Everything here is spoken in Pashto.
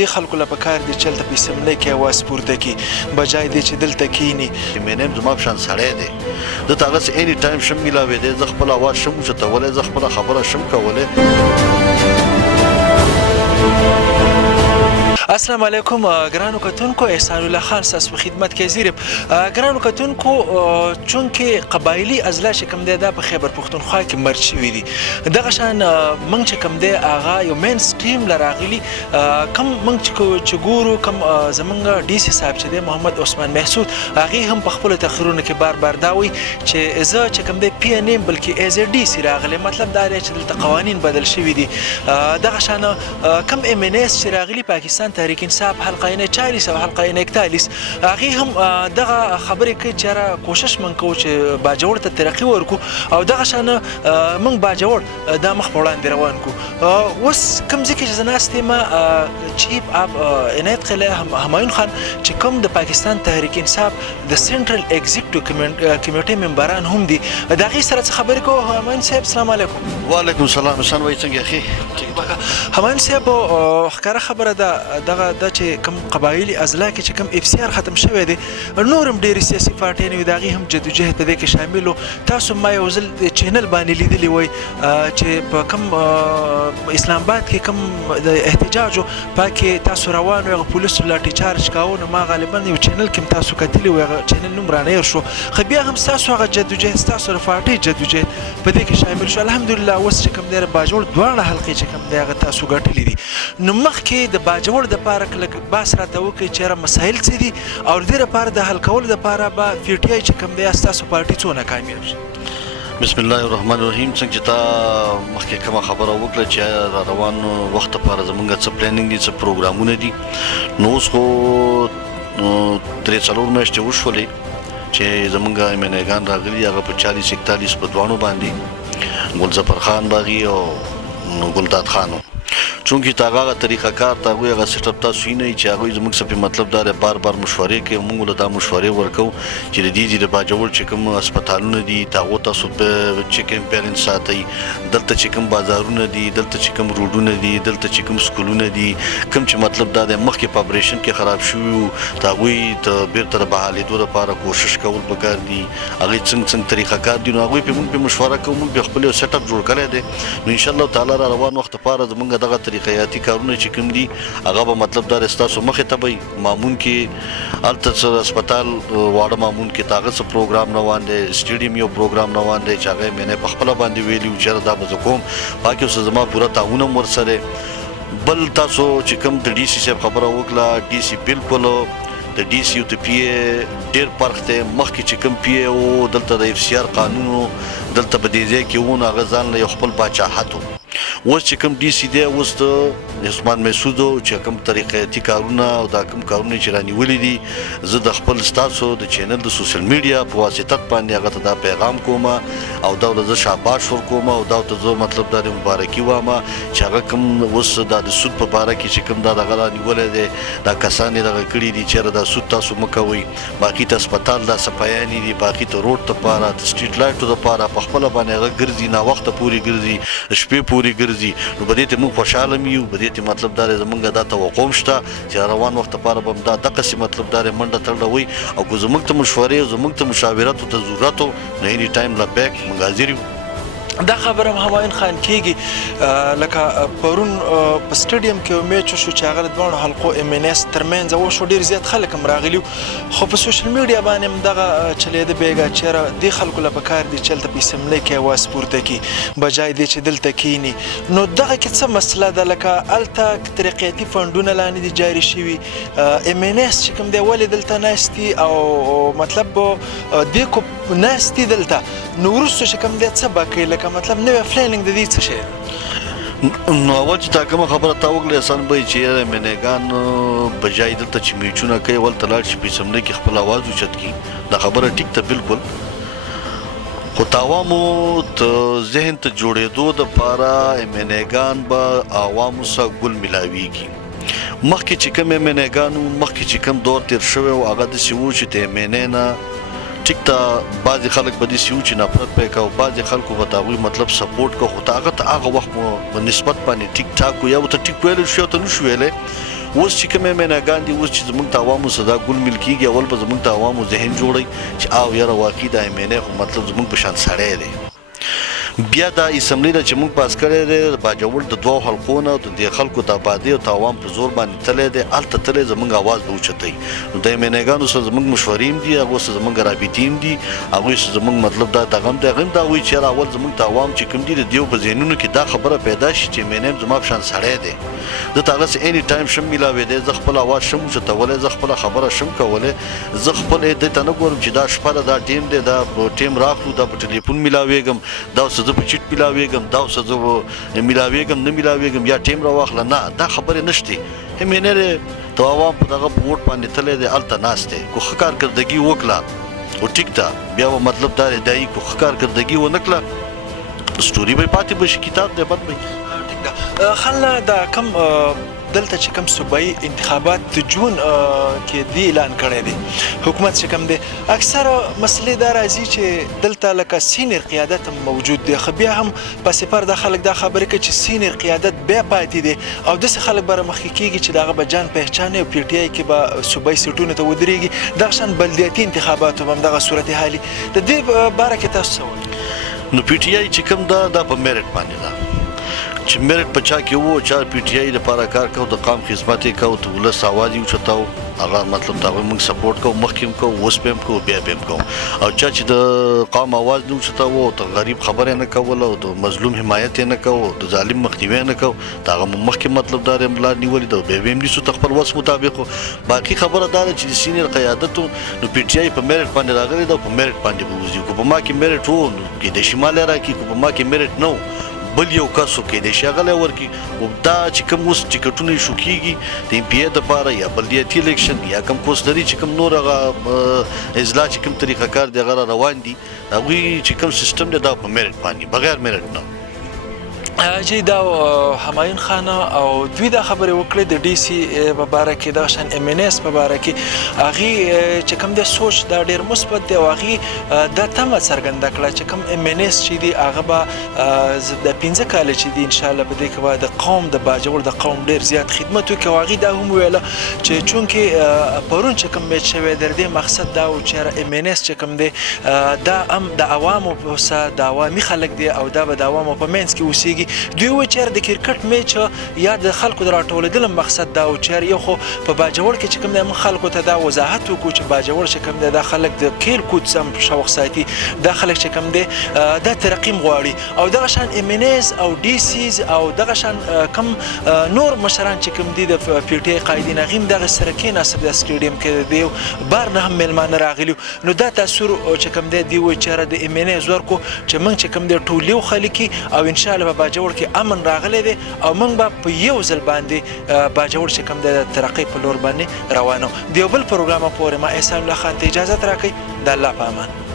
دې خلکو له پکار دي چې هلته په اسمبلۍ کې اواز پورته کړي بجای دی چې دلته کښېني. مینم زما په شان سړی دی، ده ته هغسې اني ټایم شم میلاوېدی، زه خپل اواز شم اوچتولی، زه خپله خبره شم کولی. السلام علیکم ګرانو کتونکو، احسان الله خان ستاسو په خدمت کې حاضر یم. ګرانو کتونکو، چونکې قبایلي اضلاع چې کوم دی دا په خیبر پښتونخوا کې مرج شوي دي، دغه شان موږ چې کوم دی هغه یو مین سټریم له راغلي کوم موږ چې ګورو کوم زموږ ډي سي صاحب چې دی محمد عثمان محسود، هغې هم په خپلو تقریرونو کې بار بار دا وایي چې زه چې کوم دی پی ان ایم بلکې ایز ا ډي سي راغلی، مطلب دا دی چې دلته قوانین بدل شوي دي. دغه شان کوم ام ان ایس چې راغلي پاکستان تحریک انصاف حلقه 40 او حلقه 41، هغې هم دغه خبرې کوي چې یاره کوشش من کوو چې باجوړ ته ترقي ورکو او دغه شانه موږ باجوړ دا مخ په وړاندې روان کو. اوس کوم ځای کې چې زه ناست یم چیف اف عنایت قلعه همایون خان چې کوم د پاکستان تحریک انصاف د سنټرل ایگزیکټیو کمیټې ممبران هم دي، د هغې سره څه خبرې کوو. همایون صاحب السلام علیکم. وعلیکم السلام. حسن وایي څنګه یې؟ همایون صاحب ښکاره خبره ده دغه دا چې کوم قبایلي اضلاع کې چې کوم اف سی آر ختم شوی دی، نور هم ډېرې سیاسي پارټیانې وي، د هغې هم جدوجهد په دې کې شامل و. تاسو ما یو ځل چینل باندې لیدلی وی چې په کوم اسلام آباد کې کوم د احتجاج و پکې تاسو روان وئ، هغه پولیسو لاټي چارج کاوه، نو ما غالبا یو چینل کې هم تاسو کتلی وی، هغه چینل نوم رانه هېر شو، خو بیا هم ستاسو هغه جدوجهد ستاسو د پارټۍ جدوجهد په دې کې شامل شو. الحمدلله اوس چې کوم دی باجوړ دواړه حلقې چې کوم دی هغه تاسو ګټلي دي. نو مخکې د باجوړ دپاره کلک باس راته وکړئ چې یاره مسایل څه دي او د دې لپاره د حل کولو دپاره به پی ټي آی چې کوم دی ستاسو پارټي څونه کامیاب شي؟ بسم الله الرحمن الرحیم. څنګه چې تا مخکې کومه خبره وکړه چې را روان وخت لپاره زموږ څه پلانینګ دي، څه پروګرامونه دي، نو اوس خو 3-4 میاشتې وشولې چې زموږ امینګان راغلي، هغه په 40-41 په دواړو باندې ګلظفر خان باغي او ګلداد خان. چونکې تا هغه طریقه کار ته هغوی هغه سیټ اپ تاسو یې نه وي چې هغوی زموږ څه په مطلب دا دی بار بار مشورې کوي، موږ له دا مشورې ورکوو چې د دې د باجوړ چې کوم هسپتالونه دي د هغو تاسو چیک اند بیلنس ساتئ، دلته چې کوم بازارونه دي، دلته چې کوم روډونه دي، دلته چې کوم سکولونه دي، کوم چې مطلب دا دی مخکې په اپریشن کې خراب شوي وو د هغوی ته بیرته د بحالېدو لپاره کوشش کول پکار دي. هغې څنګه طریقه کار دي، نو هغوی پرې موږ پرې مشوره کوو، موږ بیا خپل یو سیټ اپ جوړ کړی دی. نو انشاءالله تعالی را روان وخت لپاره زموږ دغه طریقیاتي کارونه چې کوم دي هغه به مطلب دا ستاسو مخې ته به مامون کې هلته څه هسپتال واړه مامون کې د هغه څه پروګرام روان دی، سټیډیم یو پروګرام روان دی چې هغه یې مینې په خپله باندې ویلي وو چې دا به زه کوم، باقي اوس زما پوره تعاون هم ورسره. بل تاسو چې کوم د ډي سي صاحب خبره وکړه، ډي سي بالکل د ډي سي او د پی اے ډېر فرق دی. مخکې چې کوم پی اے و دلته د اف سی آر قانون و، دلته په دې ځای کې و، نو هغه ځان له یو خپل باچاحت و. اوس چې کوم ډي سي دی اوس د عثمان محسود چې کوم طریقیاتي کارونه او دا کوم کارونه چې رانیولي دي، زه د خپل ستاسو د چینل د سوشل میډیا په واسطه باندې هغه ته دا پیغام کوم او دا ورته زه شاباش ورکوم او دا ورته زه مطلب دا د مبارکي وایم چې هغه کوم اوس دا د سود په باره کې چې کوم دا دغه رانیولی دی، دا کسان یې دغه کړي دي چېرې دا سود تاسو مه کوئ، باقي ته هسپتال دا صفایانې دي، باقي ته روډ دپاره د سټریټ لایټو دپاره په خپله باندې هغه ګرځي، ناوخته پورې ګرځي، شپې پورې ګرځي. نو په دې ته موږ خوشحاله م یو، په دې ته مطلب دا دی زموږ دا توقع هم شته چې روان وخت لپاره به دا دقسې مطلب دا دی منډه تړله وي، او که زموږ ته مشورې او زموږ ته مشاورتو ته ضرورت و نو اني ټایم لا بیک موږ حاضر یو. دا خبره همایون خان کېږي لکه پرون په سټیډیم کې یو میچ وشو چې هغه د دواړو حلقو ام ان ایس ترمنځ وشو، ډېر زیات خلک هم راغلي وو، خو په سوشل میډیا باندې هم دغه چلېده بېګا چې یاره دې خلکو له پکار دي چې هلته په اسمبلۍ کې اواز پورته کړي بجای دی چې دلته کښېني. نو دغه کې څه مسله ده، لکه هلته ترقیاتي فنډونه لاندې دي جاري شوي، ام ان ایس چې کوم دی ولې دلته ناست دي او مطلب دې کو ناست دي دلته، نو وروسته چې کوم دی څه به کوي، لکه مطلب نوی پلانینګ د دې څه شی؟ نو اول چې تا کومه خبره تا وکړې احسان بهی چې یاره مینګان بجای دلته چې میچونه کوي ولته لاړ شي په اسمبلۍ کې خپل اواز اوچت کړي، دا خبره ټیک ده بالکل، خو د عوامو ته ذهن ته جوړېدو دپاره مینګان به عوامو سره ګل میلاویږي. مخکې چې کوم مینګان وو، مخکې چې کوم دور تېر شوی و، هغه داسې و چې د مینې نه ټیک ته بعضې خلک به داسې وو چې نفرت به یې کوه، بعضې خلکو به د هغوی مطلب سپورټ کوه، خو هغه ته هغه وخت په نسبت باندې ټیک ټاک و، یا ورته ټیک ویلی شو یا ورته نه شو ویلی، اوس چې کومې میناګان دي اوس چې زموږ ته عوامو صدا ګل مل کېږي اول به زموږ ته عوامو ذهن جوړوي چې او یاره واقعي دا MNA خو مطلب زموږ په شان سړی دی بیا دا اسمبلی چې موږ پاس کړی دی د باجوړ د دوه حلقو نه د خلکو د آبادۍ او د عوام په زور باندې تللی دی هلته تللی زموږ اواز به اوچتوي نو د MNA-ګانو سره زموږ مشورې هم دي هغو سره زموږ رابطې هم دي هغوی سره زموږ مطلب دا دغه هم دی هغه هم دا وایي چې یاره اول زموږ د عوام چې کوم دي د دیو په ذهنونو کې دا خبره پیدا شي چې MNA هم زما په شان سړی دی زه ته هغسې اني ټایم شم میلاوېدی زه خپل اواز شم اوچتولی زه خپله خبره شم کولی زه خپل دې ته نه ګورم چې دا شپه ده دا ټیم دی دا ټیم راخلو دا په ټلیفون میلاوېږم دا اوس زه په چیټ میلاوېږم دا اوس زه میلاوېږم نه میلاوېږم یا ټیم راواخله نه دا خبرې نشتې MNA ته عوام په دغه په ووټ باندې تللی دی هلته ناست دی کو ښه کارکردګي وکړه او ټیک ده بیا به مطلب دا دی دایي کو ښه کارکردګي ونه کړه سټوري به پاتې به شي کتاب دی بد به خلنا دا کم دلته چې کوم صوبایي انتخابات د جون کې دی اعلان کړی دی حکومت چې کوم دی اکثره مسلې دا راځي چې دلته لکه سینیر قیادت هم موجود دی خو بیا هم پس پر د خلک دا خبرې کوي چې سینیر قیادت بیا پاتې دی او داسې خلک به رامخکې کېږي چې د هغه به جان پهچان او PTI کې به صوبایي سیټونو ته ودرېږي دغه شان بلدیاتي انتخاباتو به هم دغه صورتحال د دې باره کې تاسو څه وایئ نو PTI چې کوم دا په میرټ باندې ده چې میرټ په چا کې وو چا PTI لپاره کار کوو د قام خدمت یې کوو د ولس اواز یې اوچتاو هغه مطلب د هغوی موږ سپورټ کوو مخکې هم کوو اوس به هم کوو بیا به هم کوو او چا چې د قام اواز نه اوچتاوه او د غریب خبره یې نه کوله او د مظلوم حمایت یې نه کوو د ظالم مخنیوی یې نه کوو د هغه مخکې مطلب دا املا نیولې ده بیا به هم نیسو د خپل وس مطابق باقي خبره دا ده چې د سینیر قیادتو نو PTI په میرټ باندې راغلی ده او په میرټ باندې به وځي که په ما کې میرټ و نو کیدای شي ما لی راکړي که په ما کې میرټ نه و بل یو کس و کېدای شي هغه لی ورکړي او دا چې کوم اوس ټکټونه یې شو کېږي د MPA دپاره یا بلدیاتي الیکشن یا کوم پوسټري چې کوم نور هغه اضلاع چې کوم طریقه کار دی هغه را روان دي هغوی چې کوم سیستم دی دا په میرټ باندې بغیر میرټ نه جی دا همایون خان او دوی دا خبرې وکړې د DC په باره کې دغه شان MNS په باره کې هغې چې کوم دی سوچ دا ډېر مثبت دی او هغې دا تمه څرګنده کړه چې کوم MNS چې دی هغه به د 15 کاله چې دی انشاءالله په دې کې به د قوم د باجوړ د قوم ډېر زیات خدمت وکړي او هغې دا هم وویله چې چونکې پرون چې کوم میچ شوی د دې مقصد دا و چې MNS چې کوم دی دا هم د عوامو په د عوامي خلک دی او دا به د عوامو په منځ کې اوسېږي دوی وایي چې د کرکټ میچ یا د خلکو د راټولېدلو مقصد دا و چې یو خو په باجوړ کې چې کوم دی موږ خلکو ته دا وضاحت وکړو چې باجوړ چې کوم دی دا خلک د کیل کود سم شوق ساتي دا خلک چې کوم دی دا ترقي غواړي او دغه شان MNS او DCs او دغه شان کوم نور مشران چې کوم دي د PTI قایدین هغې هم دغه سره کېناستل د سټیډیم کې دی بار نه هم میلمانه راغلي نو دا تاثیر چې کوم دی دوی وایي چې د MNS ورکو چې موږ چې کوم دی ټول یو خلک او انشاءالله په باجوړ کې امن راغلی دی او موږ به په یو ځل باندې باجوړ چې کوم دی د ترقۍ په لور باندې روانو د یو بل پروګرام پورې ما احسان الله خان ته اجازت راکوئ د الله په امان